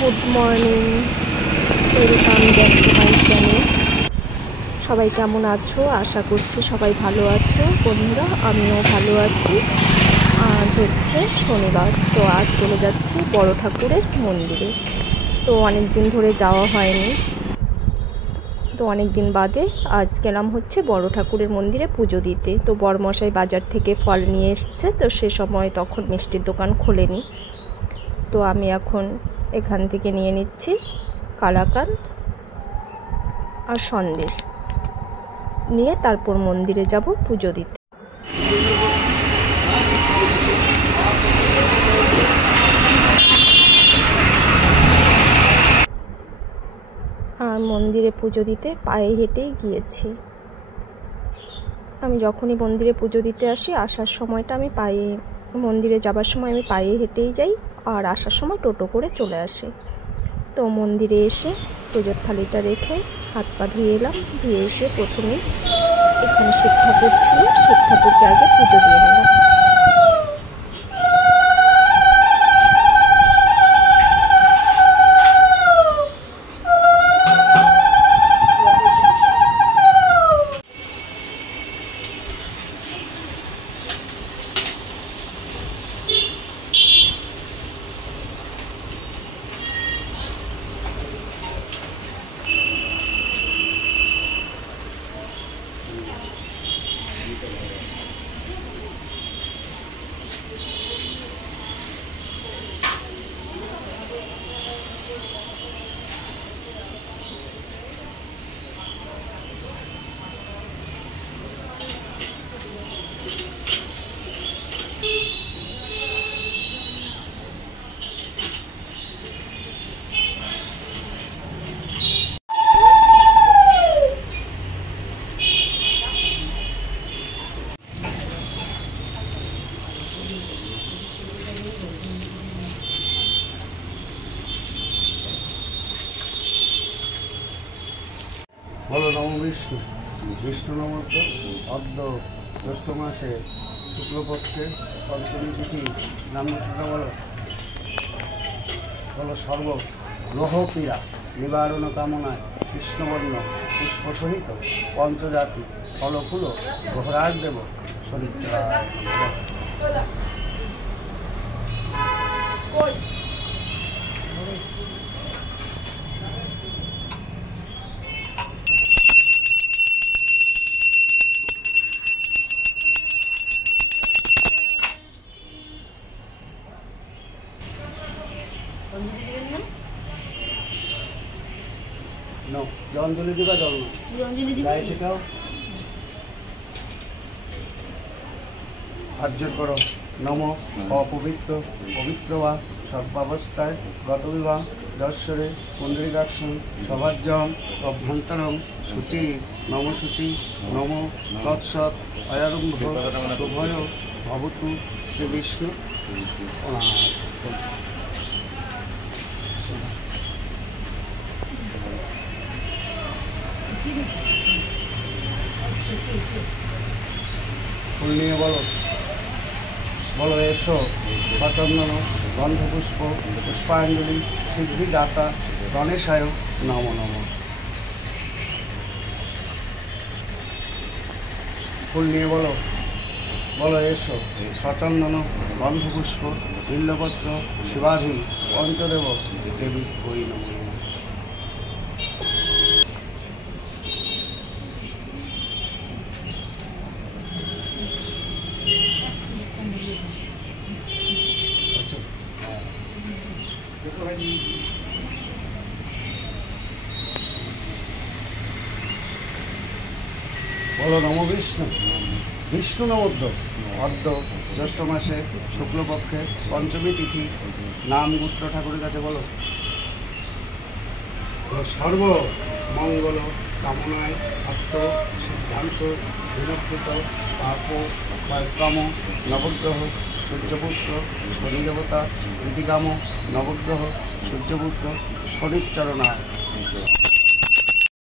Good morning, welcome back to my channel. সবাই কেমন আছো? আশা করছি সবাই ভালো আছো বন্ধুরা, আমিও ভালো আছি। আজ হচ্ছে শনিবার, তো আজ চলে যাচ্ছি বড় ঠাকুরের মন্দিরে। তো অনেক দিন ধরে যাওয়া হয়নি, তো অনেক দিন বাদে আজ গেলাম হচ্ছে বড় ঠাকুরের মন্দিরে পুজো দিতে। তো বড়মশাই বাজার থেকে ফল নিয়ে এসছে, তো সে সময় তখন মিষ্টির দোকান খোলেনি। তো আমি এখন এখান থেকে নিয়ে নিচ্ছি কালাকাঁদ আর সন্দেশ, নিয়ে তারপর মন্দিরে যাব পুজো দিতে। আর মন্দিরে পুজো দিতে পায়ে হেঁটেই গিয়েছি। আমি যখনই মন্দিরে পুজো দিতে আসি, আসার সময়টা আমি মন্দিরে যাবার সময় আমি পায়ে হেঁটেই যাই, আর আসার সময় টোটো করে চলে আসি। তো মন্দিরে এসে পুজোর থালিটা রেখে হাত পা ধুয়ে এলাম। ধুয়ে এসে প্রথমে এখানে শিব ঠাকুর ছিল, শিব ঠাকুরকে আগে পুজো দিয়ে নিলাম। বলো নম বিষ্ণু। বিষ্ণু নমস্ত। অর্ধ জ্যৈষ্ঠ মাসে শুক্লপক্ষে পঞ্চমী তিথি নামটা বলো। বলো সর্ব গ্রহ পীড়া নিবারণ কামনায় কৃষ্ণবর্ণ পুষ্প সহিত পঞ্চজাতি ফলফুল গ্রহরাজ দেব শনিচরায়। অঞ্জলি দিবা, জল গায়ে ছেটাও, হাতজোর করো। নম অপবিত্র পবিত্র বা সর্বাবস্থায় গতবিবাহ দর্শরে পুণ্ডরীকাক্ষং সভাজ্যং অভ্যন্তরং শুচি নম শুচি নম তৎসৎ অয়ারম্ভ শুভয় ভবতু শ্রী বিষ্ণু। ফুল নিয়ে বলো। বলো এসো পচন্দন গন্ধপুষ্প পুষ্পাঞ্জলি সিদ্ধিদাতা গণেশায় নম নম। ফুল নিয়ে বলো। বলো এসো সচন্দন গন্ধপুষ্প বিল্লপত্র শিবাধি পঞ্চদেব দেবী হই নম। বলো নম বিষ্ণু। বিষ্ণু নমোদ্য। অর্ধ জ্যৈষ্ঠ মাসে শুক্লপক্ষে পঞ্চমী তিথি নাম গুত্র ঠাকুরের কাছে বলো। সর্ব মঙ্গল কামনায় আত্ম সিদ্ধান্ত বিনক্ষিত পাপ কাম নবগ্রহ সূর্যপুত্র শনি দেবতা প্রীতিকাম নবগ্রহ সূর্যপুত্র শনিচরণায়।